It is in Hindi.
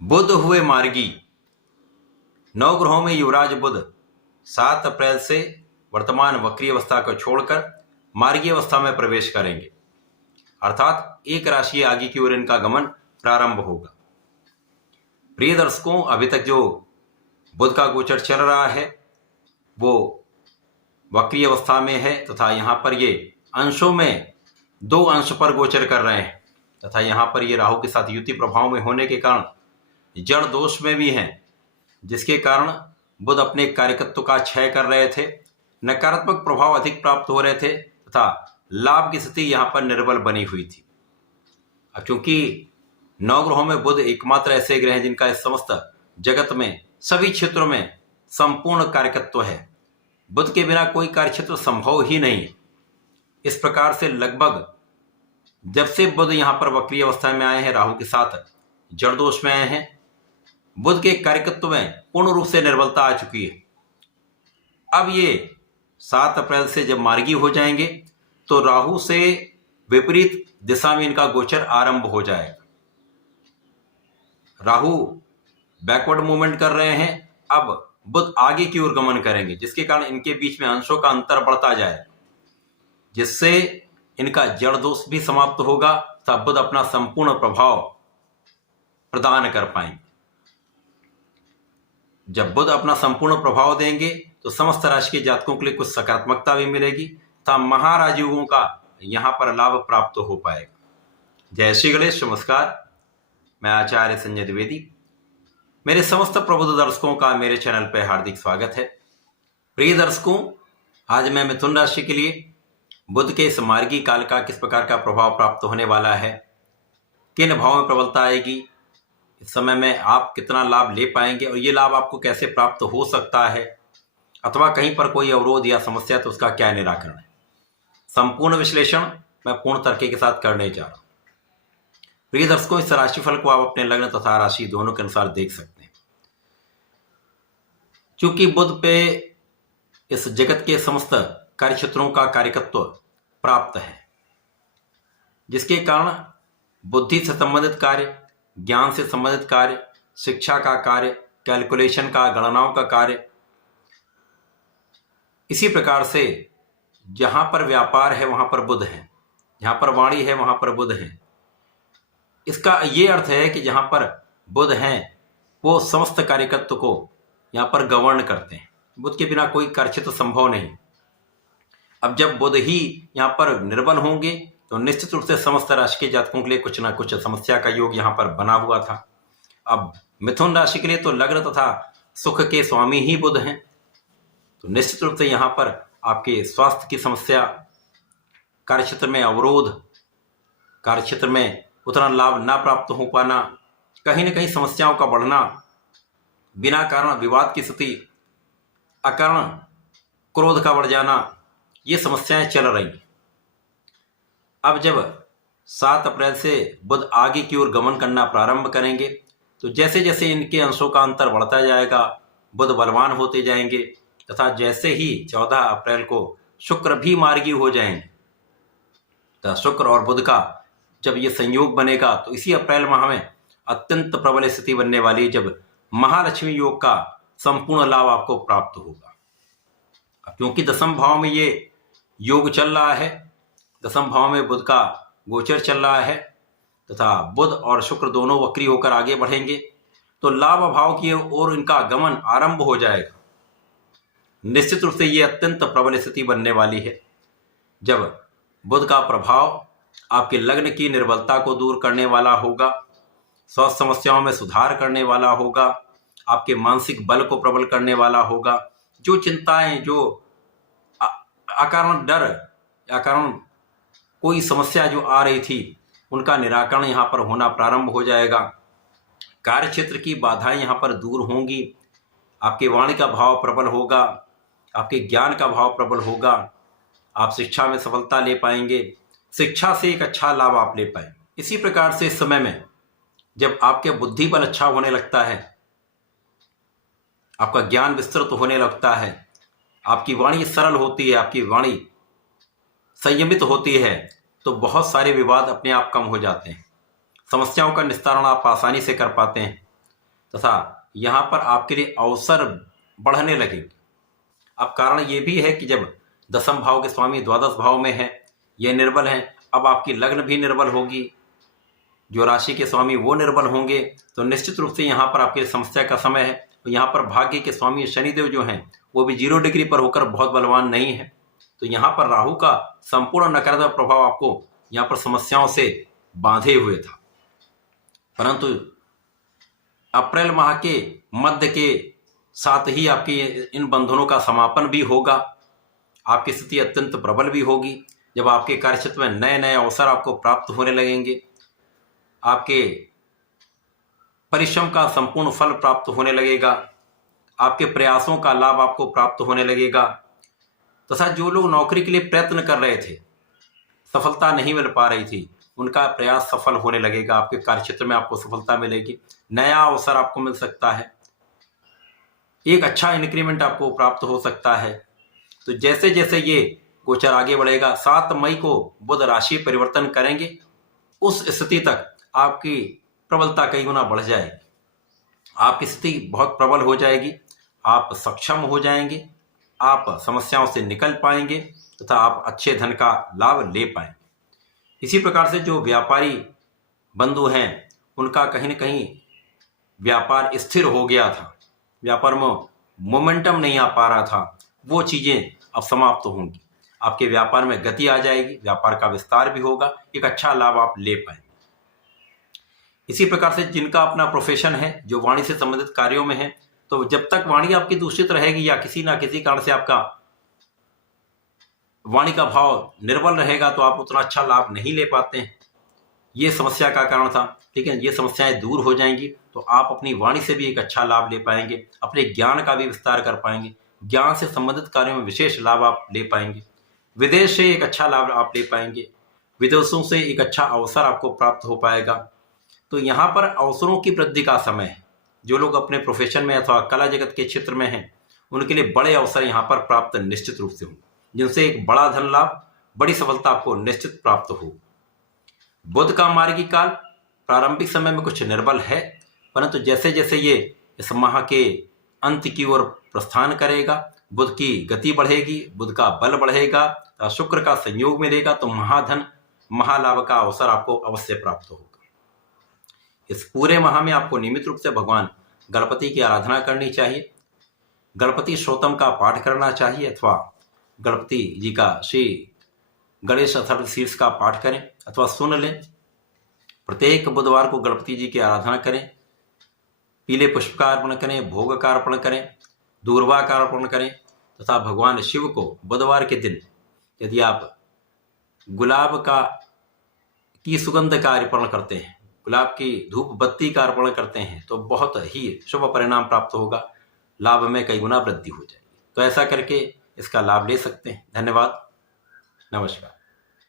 बुध हुए मार्गी। नवग्रहों में युवराज बुध 7 अप्रैल से वर्तमान वक्री अवस्था को छोड़कर मार्गी अवस्था में प्रवेश करेंगे, अर्थात एक राशि आगे की ओर इनका गमन प्रारंभ होगा। प्रिय दर्शकों, अभी तक जो बुध का गोचर चल रहा है वो वक्री अवस्था में है तथा यहाँ पर ये अंशों में 2 अंश पर गोचर कर रहे हैं तथा यहाँ पर ये राहु के साथ युति प्रभाव में होने के कारण जड़ दोष में भी हैं, जिसके कारण बुध अपने कार्यकत्व का क्षय कर रहे थे, नकारात्मक प्रभाव अधिक प्राप्त हो रहे थे तथा लाभ की स्थिति यहाँ पर निर्बल बनी हुई थी। अब चूंकि नवग्रहों में बुध एकमात्र ऐसे ग्रह हैं जिनका इस समस्त जगत में सभी क्षेत्रों में संपूर्ण कार्यकत्व है, बुध के बिना कोई कार्यक्षेत्र संभव ही नहीं। इस प्रकार से लगभग जब से बुध यहाँ पर वक्री अवस्था में आए हैं, राहु के साथ जड़ दोष में आए हैं, बुध के कार्यकत्व में पूर्ण रूप से निर्बलता आ चुकी है। अब ये 7 अप्रैल से जब मार्गी हो जाएंगे तो राहु से विपरीत दिशा में इनका गोचर आरंभ हो जाएगा। राहु बैकवर्ड मूवमेंट कर रहे हैं, अब बुध आगे की ओर गमन करेंगे, जिसके कारण इनके बीच में अंशों का अंतर बढ़ता जाएगा, जिससे इनका जड़ दोष भी समाप्त होगा तथा बुध अपना संपूर्ण प्रभाव प्रदान कर पाएंगे। जब बुध अपना संपूर्ण प्रभाव देंगे तो समस्त राशि के जातकों के लिए कुछ सकारात्मकता भी मिलेगी तथा महाराजयोगों का यहां पर लाभ प्राप्त हो पाएगा। जय श्री गणेश। नमस्कार, मैं आचार्य संजय द्विवेदी। मेरे समस्त प्रबुद्ध दर्शकों का मेरे चैनल पर हार्दिक स्वागत है। प्रिय दर्शकों, आज मैं मिथुन राशि के लिए बुध के इस मार्गी काल का किस प्रकार का प्रभाव प्राप्त होने वाला है, किन भावों में प्रबलता आएगी, इस समय में आप कितना लाभ ले पाएंगे और ये लाभ आपको कैसे प्राप्त हो सकता है, अथवा कहीं पर कोई अवरोध या समस्या तो उसका क्या निराकरण है, संपूर्ण विश्लेषण मैं पूर्ण तरीके के साथ करने जा रहा हूं। प्रिय दर्शकों, इस राशिफल को आप अपने लग्न तथा राशि दोनों के अनुसार देख सकते हैं। चूंकि बुध पे इस जगत के समस्त कार्य क्षेत्रों का कार्यकत्व प्राप्त है, जिसके कारण बुद्धि से संबंधित कार्य, ज्ञान से संबंधित कार्य, शिक्षा का कार्य, कैलकुलेशन का, गणनाओं का कार्य, इसी प्रकार से जहां पर व्यापार है वहां पर बुध है, जहां पर वाणी है वहां पर बुध है। इसका ये अर्थ है कि जहां पर बुध हैं वो समस्त कार्यकत्व को यहां पर गवर्न करते हैं। बुध के बिना कोई कार्यक्षेत्र संभव नहीं। अब जब बुध ही यहां पर निर्बल होंगे तो निश्चित रूप से समस्त राशि के जातकों के लिए कुछ ना कुछ समस्या का योग यहां पर बना हुआ था। अब मिथुन राशि के लिए तो लग्न तथा सुख के स्वामी ही बुध हैं, तो निश्चित रूप से यहां पर आपके स्वास्थ्य की समस्या, कार्यक्षेत्र में अवरोध, कार्यक्षेत्र में उतना लाभ ना प्राप्त हो पाना, कहीं ना कहीं समस्याओं का बढ़ना, बिना कारण विवाद की स्थिति, अकारण क्रोध का बढ़ जाना, ये समस्याएं चल रही हैं। अब जब 7 अप्रैल से बुध आगे की ओर गमन करना प्रारंभ करेंगे तो जैसे जैसे इनके अंशों का अंतर बढ़ता जाएगा, बुध बलवान होते जाएंगे तथा जैसे ही 14 अप्रैल को शुक्र भी मार्गी हो जाएंगे, तो शुक्र और बुध का जब ये संयोग बनेगा तो इसी अप्रैल माह में अत्यंत प्रबल स्थिति बनने वाली, जब महालक्ष्मी योग का संपूर्ण लाभ आपको प्राप्त होगा। क्योंकि दसम भाव में ये योग चल रहा है, दसम भाव में बुध का गोचर चल रहा है तथा बुध और शुक्र दोनों वक्री होकर आगे बढ़ेंगे, तो लाभ भाव की ओर इनका गमन आरंभ हो जाएगा। निश्चित रूप से ये अत्यंत प्रबल स्थिति बनने वाली है, जब बुध का प्रभाव आपके लग्न की निर्बलता को दूर करने वाला होगा, स्वास्थ्य समस्याओं में सुधार करने वाला होगा, आपके मानसिक बल को प्रबल करने वाला होगा। जो चिंताएं, जो अकारण डर, अकारण कोई समस्या जो आ रही थी, उनका निराकरण यहाँ पर होना प्रारंभ हो जाएगा। कार्य क्षेत्र की बाधाएं यहाँ पर दूर होंगी, आपके वाणी का भाव प्रबल होगा, आपके ज्ञान का भाव प्रबल होगा, आप शिक्षा में सफलता ले पाएंगे, शिक्षा से एक अच्छा लाभ आप ले पाएंगे। इसी प्रकार से इस समय में जब आपके बुद्धि बल अच्छा होने लगता है, आपका ज्ञान विस्तृत होने लगता है, आपकी वाणी सरल होती है, आपकी वाणी संयमित होती है, तो बहुत सारे विवाद अपने आप कम हो जाते हैं, समस्याओं का निस्तारण आप आसानी से कर पाते हैं, तथा यहाँ पर आपके लिए अवसर बढ़ने लगेंगे। अब कारण ये भी है कि जब दसम भाव के स्वामी द्वादश भाव में है, ये निर्बल हैं, अब आपकी लग्न भी निर्बल होगी, जो राशि के स्वामी वो निर्बल होंगे, तो निश्चित रूप से यहाँ पर आपके समस्या का समय है। तो यहाँ पर भाग्य के स्वामी शनिदेव जो हैं वो भी 0 डिग्री पर होकर बहुत बलवान नहीं है। तो यहाँ पर राहु का संपूर्ण नकारात्मक प्रभाव आपको यहाँ पर समस्याओं से बांधे हुए था, परंतु अप्रैल माह के मध्य के साथ ही आपकी इन बंधनों का समापन भी होगा। आपकी स्थिति अत्यंत प्रबल भी होगी जब आपके कार्यक्षेत्र में नए नए अवसर आपको प्राप्त होने लगेंगे। आपके परिश्रम का संपूर्ण फल प्राप्त होने लगेगा, आपके प्रयासों का लाभ आपको प्राप्त होने लगेगा। तथा जो लोग नौकरी के लिए प्रयत्न कर रहे थे, सफलता नहीं मिल पा रही थी, उनका प्रयास सफल होने लगेगा। आपके कार्यक्षेत्र में आपको सफलता मिलेगी, नया अवसर आपको मिल सकता है, एक अच्छा इंक्रीमेंट आपको प्राप्त हो सकता है। तो जैसे जैसे ये गोचर आगे बढ़ेगा, 7 मई को बुध राशि परिवर्तन करेंगे, उस स्थिति तक आपकी प्रबलता कई गुना बढ़ जाएगी, आपकी स्थिति बहुत प्रबल हो जाएगी, आप सक्षम हो जाएंगे, आप समस्याओं से निकल पाएंगे तथा आप अच्छे धन का लाभ ले पाएंगे। इसी प्रकार से जो व्यापारी बंधु हैं उनका कहीं न कहीं व्यापार स्थिर हो गया था, व्यापार में मोमेंटम नहीं आ पा रहा था, वो चीज़ें अब समाप्त होंगी, आपके व्यापार में गति आ जाएगी, व्यापार का विस्तार भी होगा, एक अच्छा लाभ आप ले पाएंगे। इसी प्रकार से जिनका अपना प्रोफेशन है, जो वाणी से संबंधित कार्यों में है, तो जब तक वाणी आपकी दूषित रहेगी या किसी ना किसी कारण से आपका वाणी का भाव निर्बल रहेगा तो आप उतना अच्छा लाभ नहीं ले पाते हैं। ये समस्या का कारण था, लेकिन ये समस्याएं दूर हो जाएंगी तो आप अपनी वाणी से भी एक अच्छा लाभ ले पाएंगे, अपने ज्ञान का भी विस्तार कर पाएंगे, ज्ञान से संबंधित कार्यों में विशेष लाभ आप ले पाएंगे, विदेश से एक अच्छा लाभ आप ले पाएंगे, विदेशों से एक अच्छा अवसर आपको प्राप्त हो पाएगा। तो यहाँ पर अवसरों की वृद्धि का समय है। जो लोग अपने प्रोफेशन में अथवा कला जगत के क्षेत्र में हैं उनके लिए बड़े अवसर यहाँ पर प्राप्त निश्चित रूप से होंगे, जिनसे एक बड़ा धन लाभ, बड़ी सफलता आपको निश्चित प्राप्त हो। बुध का मार्गी काल प्रारंभिक समय में कुछ निर्बल है, परंतु जैसे जैसे ये इस माह के अंत की ओर प्रस्थान करेगा, बुध की गति बढ़ेगी, बुध का बल बढ़ेगा, शुक्र का संयोग मिलेगा, तो महाधन महालाभ का अवसर आपको अवश्य प्राप्त होगा। इस पूरे माह में आपको नियमित रूप से भगवान गणपति की आराधना करनी चाहिए, गणपति श्रोतम का पाठ करना चाहिए अथवा गणपति जी का श्री गणेश अथर्व शीर्ष का पाठ करें अथवा सुन लें। प्रत्येक बुधवार को गणपति जी की आराधना करें, पीले पुष्प का अर्पण करें, भोग का अर्पण करें, दूर्वा का अर्पण करें तथा भगवान शिव को बुधवार के दिन यदि आप गुलाब की सुगंध का अर्पण करते हैं, गुलाब की धूप बत्ती का अर्पण करते हैं तो बहुत ही शुभ परिणाम प्राप्त होगा, लाभ में कई गुना वृद्धि हो जाएगी। तो ऐसा करके इसका लाभ ले सकते हैं। धन्यवाद, नमस्कार।